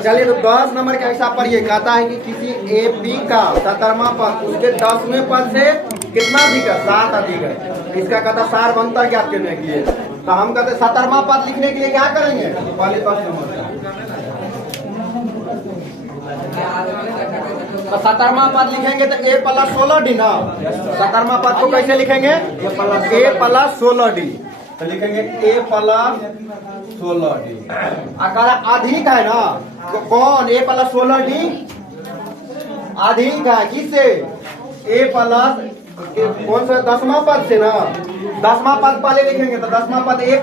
चलिए तो 10 नंबर के हिसाब पर ये कहता है कि किसी एपी का 17वां पद उसके 10वें पद से कितना अधिक है, 7 अधिक है। इसका कहता सार अंतर ज्ञात करने के लिए, तो हम कहते 17वां पद लिखने के लिए क्या करेंगे, पहले 10 नंबर तो 17वां पद लिखेंगे तो a प्लस 16d ना। 17वां पद को कैसे लिखेंगे, a प्लस 16d, तो लिखेंगे a प्लस 16d। अगर अधिक है ना तो कौन, a प्लस 16d अधिक है किससे, a प्लस कौन सा 10वां पद से ना। 10वां पद पहले लिखेंगे तो 10वां पद a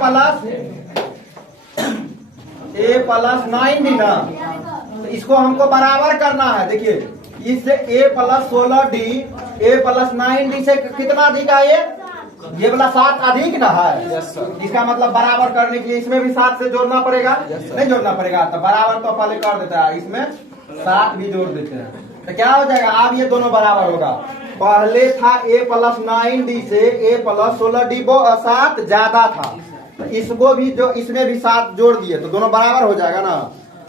प्लस 9d ना। तो इसको हमको बराबर करना है। देखिए इससे a plus 16d a plus 9d से कितना अधिक है, ये वाला 7 अधिक ना है। इसका मतलब बराबर करने के लिए इसमें भी 7 से जोड़ना पड़ेगा, नहीं जोड़ना पड़ेगा, तो बराबर तो पहले कर देता है, इसमें 7 भी जोड़ देते हैं तो क्या हो जाएगा, अब ये दोनों बराबर होगा। पहले था a प्लस 9d से a प्लस 16d 7 ज्यादा था, तो इसको भी जो इसमें भी 7 जोड़ दिए तो दोनों बराबर हो जाएगा ना।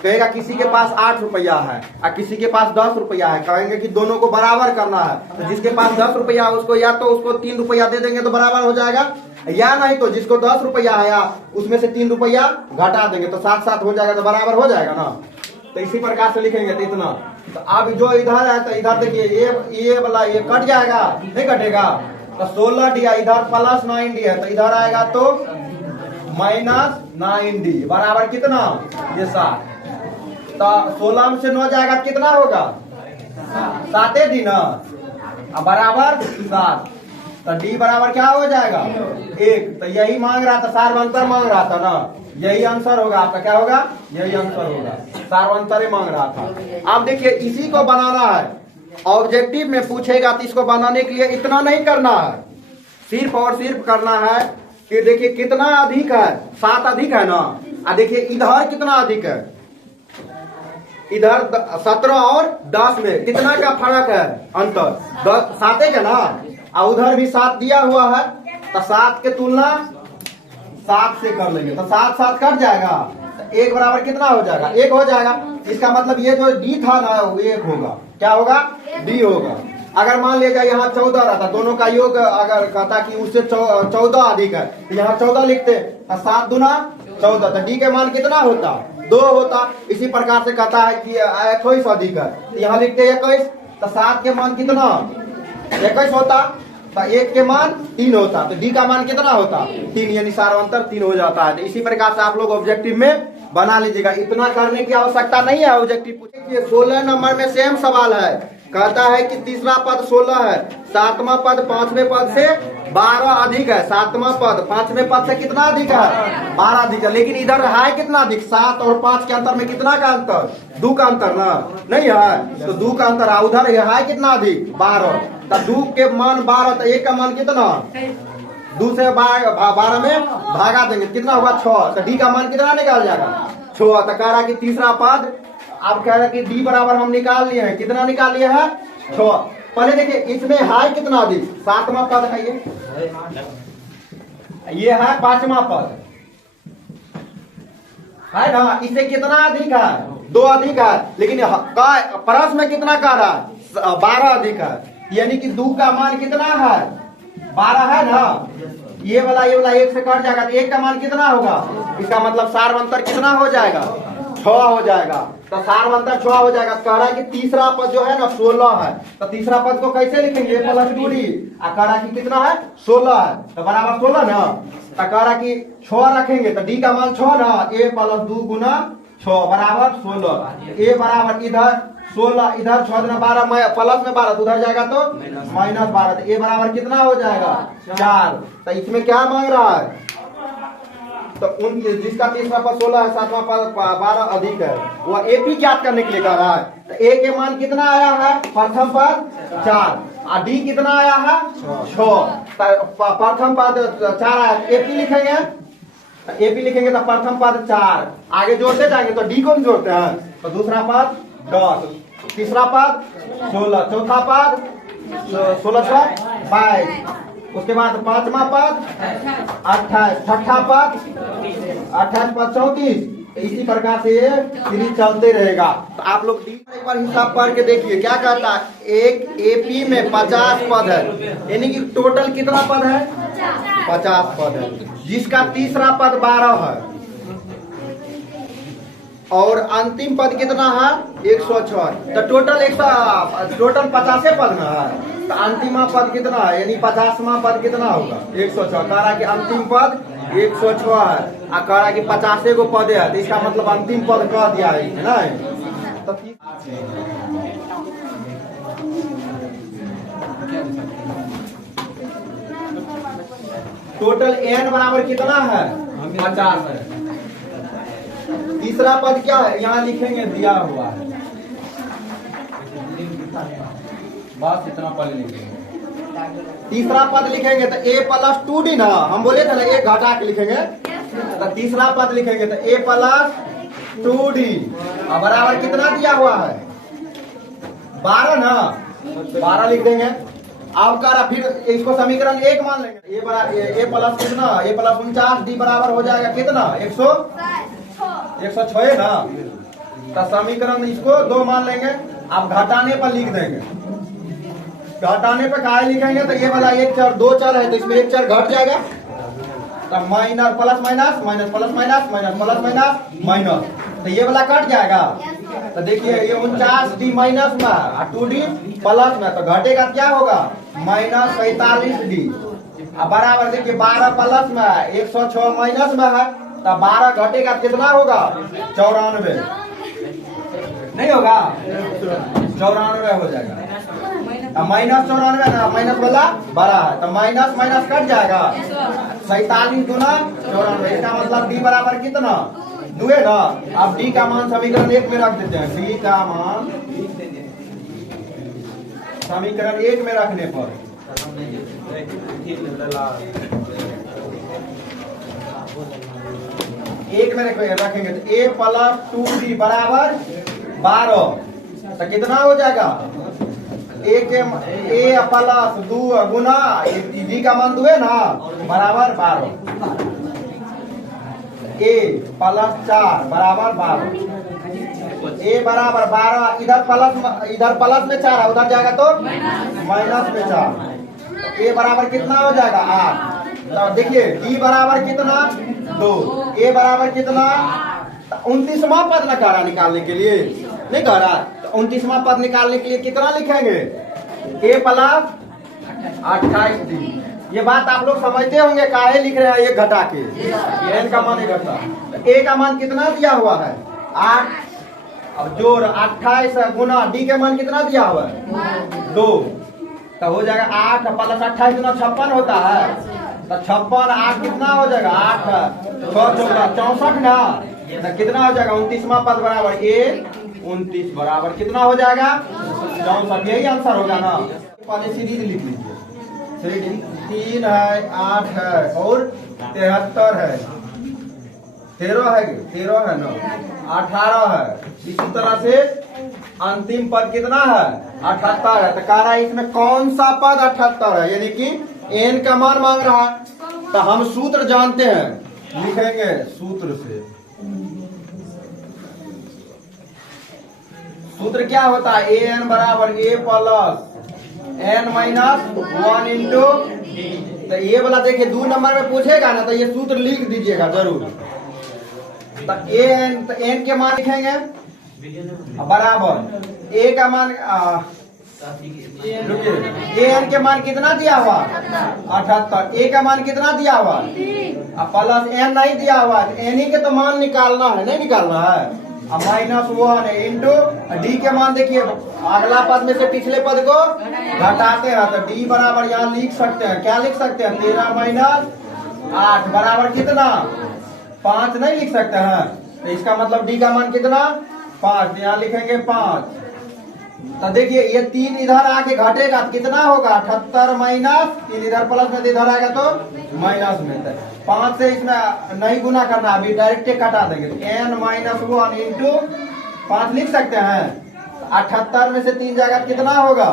कहेगा किसी के पास 8 रुपया है और किसी के पास 10 रुपया है, कहेंगे कि दोनों को बराबर करना है, तो जिसके पास 10 रुपया है उसको या तो उसको 3 रुपया दे देंगे तो बराबर हो जाएगा, या नहीं तो जिसको 10 रुपया है या उसमें से 3 रुपया घटा देंगे तो 7-7 हो जाएगा, तो बराबर हो जाएगा ना। तो इसी प्रकार से लिखेंगे तो इतना। तो अब जो इधर है तो इधर देखिए ये वाला ये कट जाएगा, नहीं कटेगा, तो 16d इधर प्लस 9d है, तो इधर आएगा तो माइनस 9d बराबर कितना, ये 7। तो 16 में से 9 जाएगा कितना होगा, 7d ना, अब बराबर 7, तो d बराबर क्या हो जाएगा 1। तो यही मांग रहा था, सार्वंतर मांग रहा था ना, यही आंसर होगा आपका, क्या होगा, यही आंसर होगा, सार्वंतर ही मांग रहा था। अब देखिए इसी को बनाना है, ऑब्जेक्टिव में पूछेगा तो इसको बनाने के लिए इतना नहीं करना है, सिर्फ और सिर्फ करना है कि देखिए कितना अधिक है, 7 अधिक है ना। देखिए इधर कितना अधिक है, इधर 17 और 10 में कितना का फर्क है, अंतर 7 का ना, और उधर भी 7 दिया हुआ है, तो 7 के तुलना 7 से कर लेंगे तो 7-7 कट जाएगा, तो 1 बराबर कितना हो जाएगा, 1 हो जाएगा। इसका मतलब ये जो d था ना वो 1 होगा, क्या होगा, d होगा। अगर मान लीजिए यहाँ 14 रहता, दोनों का योग अगर कहता कि उससे 14 अधिक है, तो यहाँ 14 लिखते, 7 दूना 14, तो d के मान कितना होता, 2 होता। इसी प्रकार से कहता है कि 21 अधिक है, तो यहाँ लिखते 21, तो 7 के मान कितना 21 होता, तो 1 के मान 3 होता, तो d का मान कितना होता 3, यानी सार्वंतर 3 हो जाता है। तो इसी प्रकार से आप लोग ऑब्जेक्टिव में बना लीजिएगा, इतना करने की आवश्यकता नहीं है। ऑब्जेक्टिव पूछिए 16 नंबर में सेम सवाल है, कहता है कि तीसरा पद 16 है, 7वां पद 5वें पद से 12 अधिक है, 7वां पद 5वें पद से कितना अधिक है, 12 अधिक है, लेकिन इधर है कितना अधिक, 7 और 5 के अंतर में कितना का अंतर, 2 का अंतर ना, नहीं है तो 2 का अंतर है, उधर है कितना अधिक 12, तो 2 के मान 12, तो 1 का मान कितना, 2 से 12 में भागा देंगे कितना होगा 6, तो d का मान कितना निकाल जाएगा 6। तो कह रहा कि तीसरा पद, अब कह रहा कि d बराबर हम निकाल लिए हैं, कितना निकाल लिए हैं 6। पहले देखिए इसमें है कितना अधिक, 7वां पद है, ये है 5वां पद है ना, इससे कितना अधिक है 2 अधिक है, लेकिन परस में कितना कह रहा है 12 अधिक है, यानी कि 2 का मान कितना है 12 है ना। ये वाला 1 से कट जाएगा, तो 1 का मान कितना होगा, इसका मतलब सार्वंतर कितना हो जाएगा 6 हो जाएगा, तो सार्वंतर 6 हो जाएगा। कह रहा है कि तीसरा पद जो है ना 16 है, तो तीसरा पद को कैसे लिखेंगे प्लस 2d, कह रहा कि कितना है 16 है, तो बराबर 16 ना, तो कह रहा कि 6 रखेंगे तो d का मान 6 ना, a प्लस 2 गुना 6 बराबर 16, a बराबर इधर 16, इधर 6 गुना 12 प्लस में 12 तो उधर जाएगा तो माइनस 12, तो a बराबर कितना हो जाएगा 4। तो इसमें क्या मांग रहा है, तो उन जिसका तीसरा पद 16 है, 7वां पद 12 अधिक है, वह एपी ज्ञात करने के लिए कह रहा है। तो ए के मान कितना आया है, प्रथम पद 4, और डी कितना आया है 6, प्रथम पद 4 आया, एपी लिखेंगे, एपी लिखेंगे तो प्रथम पद 4, आगे जोड़ते जाएंगे तो डी को भी जोड़ते हैं, तो दूसरा पद 10, तीसरा पद 16, चौथा पद 16 22, उसके बाद 5वां पद 28, छठा पद 28 पद 34, इसी प्रकार से ये सीरीज चलते रहेगा। तो आप लोग एक बार हिसाब पढ़ के देखिए क्या कहता है। एक एपी में 50 पद है, यानी कि टोटल कितना पद है? 50 पद है, जिसका तीसरा पद 12 है और अंतिम पद कितना है? 106। तो टोटल 50 पद में है। तो अंतिमा पद कितना है, यानी 50वां पद कितना होगा? 106। कह रहा कि अंतिम पद 106 है, और कह रहा कि 50 को पद है, तो इसका मतलब अंतिम पद कह दिया है ना। तो टोटल n बराबर कितना है? 50 है। तीसरा पद क्या है? यहाँ लिखेंगे, दिया हुआ है, बस इतना पद लिखेंगे। तीसरा पद लिखेंगे तो a प्लस 2d ना, हम बोले थे ना एक घटा के लिखेंगे। तो तीसरा पद लिखेंगे तो a प्लस 2d बराबर कितना दिया हुआ है? 12 ना, 12 लिख देंगे। अब कह रहा फिर इसको समीकरण 1 मान लेंगे। a प्लस कितना? a प्लस 49d बराबर हो जाएगा कितना? 106 ना। तो समीकरण इसको 2 मान लेंगे। अब घटाने पर लिख देंगे। घटाने पे काय लिखेंगे तो ये वाला एक चर, 2 चर है तो इसमें एक चर घट जाएगा। तो minus plus minus, minus plus minus, minus plus minus minus, तो ये वाला कट जाएगा। तो देखिए ये 49d माइनस में और 2d प्लस में, तो घटेगा क्या होगा? Minus 45d। अब बराबर देखिए 12 प्लस में 106 माइनस में है, तो 12 घटेगा कितना होगा? 94 नहीं होगा? 94 हो जाएगा। माइनस 94 ना, माइनस वाला बड़ा है, तो माइनस माइनस कट जाएगा। 47 गुना 94, इसका मतलब d बराबर कितना? 2 है ना। अब d का मान समीकरण 1 में रख देते हैं। d का मान समीकरण 1 में रखने पर एक में रखेंगे तो a प्लस 2d बराबर 12, तो कितना हो जाएगा? a प्लस 2 गुना d का मान 2 है ना, बराबर 12। a प्लस 4 बराबर 12। a बराबर 12, इधर प्लस में 4 है, उधर जाएगा तो माइनस में 4। a बराबर कितना हो जाएगा? 8। तो देखिए d बराबर कितना? 2। a बराबर कितना? 29वां पद न कह रहा निकालने के लिए, नहीं कह रहा। तो 29वां पद निकालने के लिए कितना लिखेंगे? a plus 28d। ये बात आप लोग समझते होंगे काहे लिख रहे हैं ये घटा के, n का मान घटा। तो a का मान कितना दिया हुआ है? 8। अब जोड़ 28 गुना d के मान कितना दिया हुआ है? 2। तो हो जाएगा 8 प्लस 28 गुना 56 होता है। तो 56 8 कितना हो जाएगा? 8 64 ना। तो कितना हो जाएगा? 29वां पद बराबर a 29 बराबर कितना हो जाएगा? 64। यही आंसर होगा ना। पहले सीरीज लिख लीजिए। सीरीज 3 है, 8 है और 73 है, 13 है ना, 18 है। इसी तरह से अंतिम पद कितना है? 78 है। तो कह रहा है इसमें कौन सा पद 78 है, यानी कि n का मान मांग रहा है। तो हम सूत्र जानते हैं, लिखेंगे सूत्र से। सूत्र क्या होता है? an बराबर a plus n minus 1 into. तो ये वाला देखिए 2 नंबर में पूछेगा ना, तो ये सूत्र लिख दीजिएगा जरूर। तो n के मान लिखेंगे बराबर a का मान an के मान कितना दिया हुआ? 78। a का मान कितना दिया हुआ? अब प्लस n नहीं दिया हुआ, n ही के तो मान निकालना है, नहीं निकालना है। अब -1 इंटू d के मान देखिए अगला पद में से पिछले पद को घटाते हैं, तो d बराबर यहाँ लिख सकते हैं। क्या लिख सकते हैं? 13 माइनस 8 बराबर कितना? 5 नहीं लिख सकते हैं। तो इसका मतलब d का मान कितना? 5। यहाँ लिखेंगे 5। तो देखिए ये 3 इधर आके घटेगा कितना होगा? 78 माइनस 3 इधर प्लस में इधर आएगा तो माइनस में। 5 से इसमें नहीं गुना करना, अभी डायरेक्ट कटा देंगे। n माइनस 1 इंटू 5 लिख सकते हैं। 78 में से 3 जाएगा कितना होगा?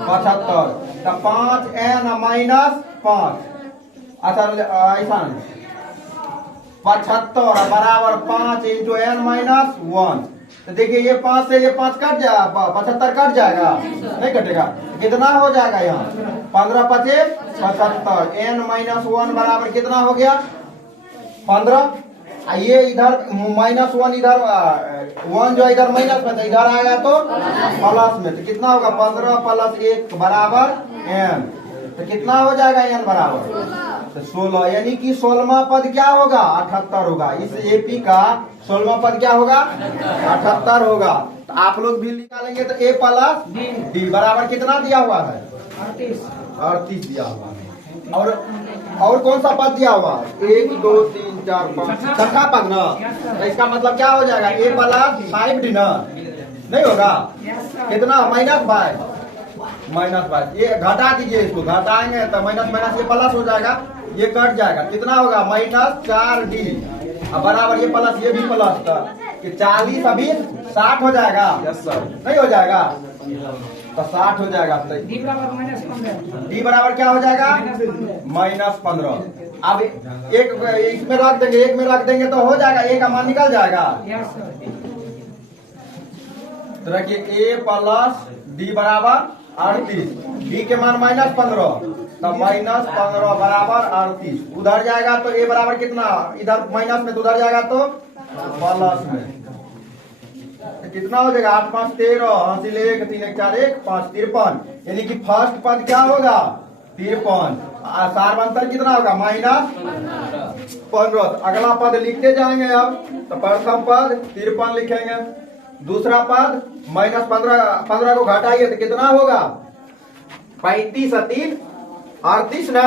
75। तो 5n माइनस 5। अच्छा ऐसा 75 बराबर 5 इंटू n माइनस 1। तो देखिए ये 5 से ये 5 कट जाएगा, 75 कट जाएगा, नहीं कटेगा। कितना हो जाएगा यहाँ 15 25 75, n माइनस 1 बराबर कितना हो गया 15। ये इधर माइनस 1 इधर 1 जो इधर माइनस में, तो इधर आएगा तो प्लस में, तो कितना होगा 15 प्लस 1 बराबर n। तो कितना हो जाएगा n बराबर तो 16, यानी कि 16वां पद क्या होगा 78 होगा। इस एपी का 16वां पद क्या होगा 78 होगा। तो आप लोग भी निकालेंगे तो a प्लस डी बराबर कितना दिया हुआ है 38 दिया हुआ है। और कौन सा पद दिया हुआ 1 2 3 4 5 छठा पद ना, तो इसका मतलब क्या हो जाएगा a प्लस 5 डी ना, नहीं होगा कितना -5 ये घटा दीजिए, इसको घटाएंगे तो माइनस माइनस ये प्लस हो जाएगा, ये कट जाएगा, कितना होगा -4d बराबर ये प्लस ये भी प्लस, था कि 40 अभी 60 हो जाएगा। यस सर, नहीं हो जाएगा तो 60 हो जाएगा। तो डी बराबर क्या हो जाएगा -15। अब एक इसमें रख देंगे, एक में रख देंगे तो हो जाएगा, एक का मान निकल जाएगा। तो रखिए a प्लस डी बराबर 38, डी के मान -15, तो -15 बराबर 38 उधर जाएगा तो a बराबर कितना, इधर माइनस में तो उधर जाएगा तो प्लस में, तो कितना हो जाएगा 8 5 13 हासिल 1 3 1 4 1 5 53, यानी कि फर्स्ट पद क्या होगा 53, सार्वंतर कितना होगा -15। अगला पद लिखते जाएंगे अब, तो प्रथम पद 53 लिखेंगे, दूसरा पद -15 को घटाइए तो कितना होगा 35 3 38 ना,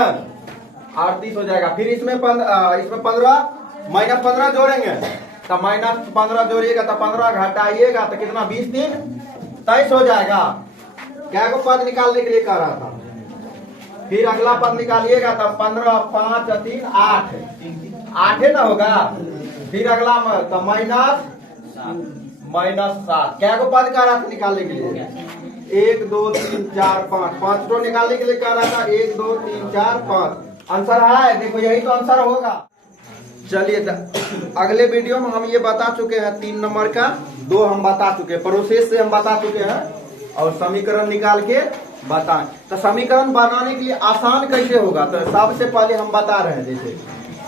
38 हो जाएगा। फिर इसमें 15 -15 जोड़ेंगे तो -15 जोड़िएगा तो 15 घटाइएगा तो कितना 20 3 23 हो जाएगा। क्या को पद निकालने के लिए कह रहा था। फिर अगला पद निकालिएगा तो 15 5 3 8 है ना होगा। फिर अगला तो -7, क्या को पद कह रहा था निकालने के लिए 1 2 3 4 5 तो निकालने के लिए कह रहा था 1 2 3 4 5। आंसर है, देखो यही तो आंसर होगा। चलिए अगले वीडियो में हम ये बता चुके हैं 3 नंबर का 2 हम बता चुके हैं, प्रोसेस से हम बता चुके हैं और समीकरण निकाल के बताएं। तो समीकरण बनाने के लिए आसान कैसे होगा, तो सबसे पहले हम बता रहे हैं,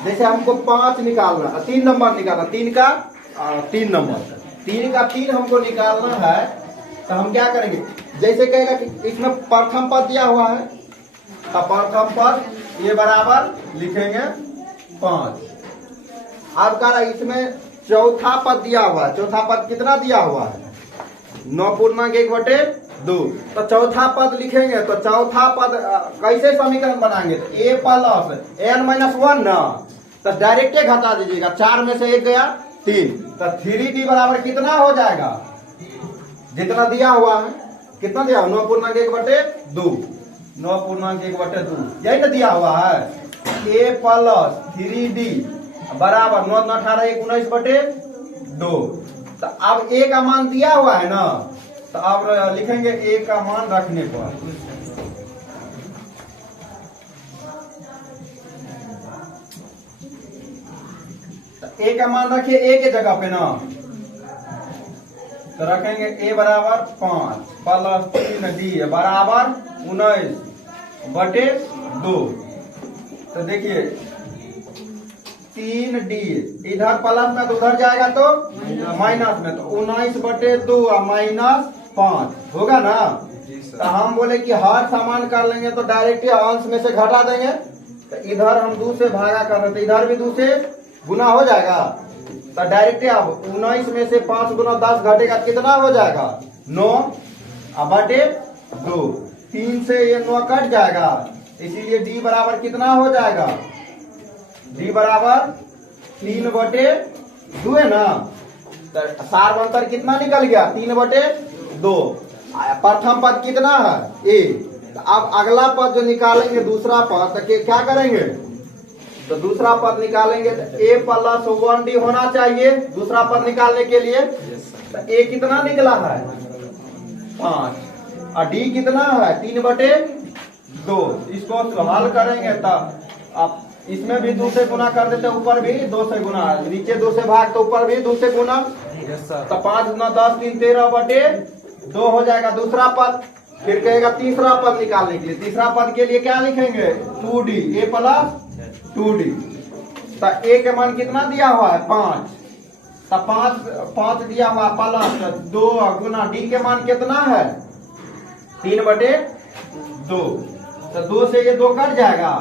जैसे हमको 5 निकालना 3 नंबर निकालना, 3 का 3 नंबर 3 का 3 हमको निकालना है, तो हम क्या करेंगे, जैसे कहेगा कि इसमें प्रथम पद दिया हुआ है तो प्रथम पद ये बराबर लिखेंगे 5। अब कह रहा इसमें चौथा पद दिया हुआ है, चौथा पद कितना दिया हुआ है 9/1/2, तो चौथा पद लिखेंगे तो चौथा पद कैसे समीकरण बनाएंगे, a प्लस n - 1 ना, तो डायरेक्ट घटा दीजिएगा, 4 में से 1 गया 3, तो 3d बराबर कितना हो जाएगा जितना दिया हुआ है, कितना दिया 9/1/2, 9/1/2 यही ना दिया हुआ है। a प्लस 3d बराबर 9 18 1 19/2। तो अब a का मान दिया हुआ है ना, तो अब लिखेंगे a का मान रखने पर a का मान रखिए a के जगह पे ना, तो रखेंगे a बराबर 5 प्लस 3d बराबर 19/2। तो देखिए 3d इधर प्लस में तो उधर जाएगा तो माइनस में, तो 19/2 -5 होगा ना। तो हम बोले कि हर समान कर लेंगे तो डायरेक्ट अंश में से घटा देंगे, तो इधर हम 2 से भागा कर रहे थे, इधर भी 2 से गुना हो जाएगा, तो डायरेक्ट अब 19 में से 5 गुना 10 घटेगा कितना हो जाएगा 9/2। 3 से ये 9 कट जाएगा, इसीलिए d बराबर कितना हो जाएगा, d बराबर 3/2 है ना। तो सार्वंतर कितना निकल गया 3/2। प्रथम पद कितना है a, तो अब अगला पद जो निकालेंगे दूसरा पद, तो क्या करेंगे, तो दूसरा पद निकालेंगे तो a प्लस 1d होना चाहिए दूसरा पद निकालने के लिए। तो a कितना निकला है 5 और d कितना है 3/2। इसको हल करेंगे तो अब इसमें भी 2 से गुना कर देते, ऊपर भी 2 से गुना, नीचे 2 से भाग तो ऊपर भी 2 से गुना। तो 5 9 10 3 13 बटे 2 हो जाएगा दूसरा पद। फिर कहेगा तीसरा पद निकालने के लिए, तीसरा पद के लिए क्या लिखेंगे 2d a प्लस 2d। तो a के मान कितना दिया हुआ है 5, तो 5 दिया हुआ प्लस 2 गुना d के मान कितना है 3 बटे 2। तो 2 से ये 2 कट जाएगा,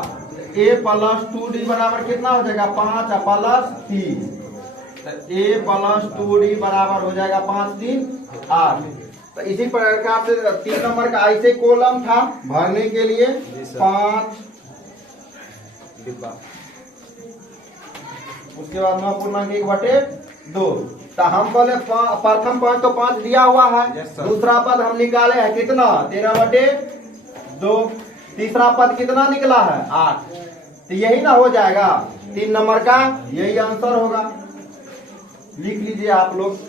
a प्लस 2d बराबर कितना हो जाएगा 5 प्लस 3। तो a प्लस 2d बराबर हो जाएगा 5 3 8। तो इसी प्रकार से 3 नंबर का ऐसे कॉलम था भरने के लिए 5, उसके बाद 9 पूर्णांक 1 बटे 2। तो हम बोले प्रथम पद तो 5 दिया हुआ है, दूसरा पद हम निकाले है कितना 13 बटे 2, तीसरा पद कितना निकला है 8। तो यही ना हो जाएगा 3 नंबर का, यही आंसर होगा। लिख लीजिए आप लोग।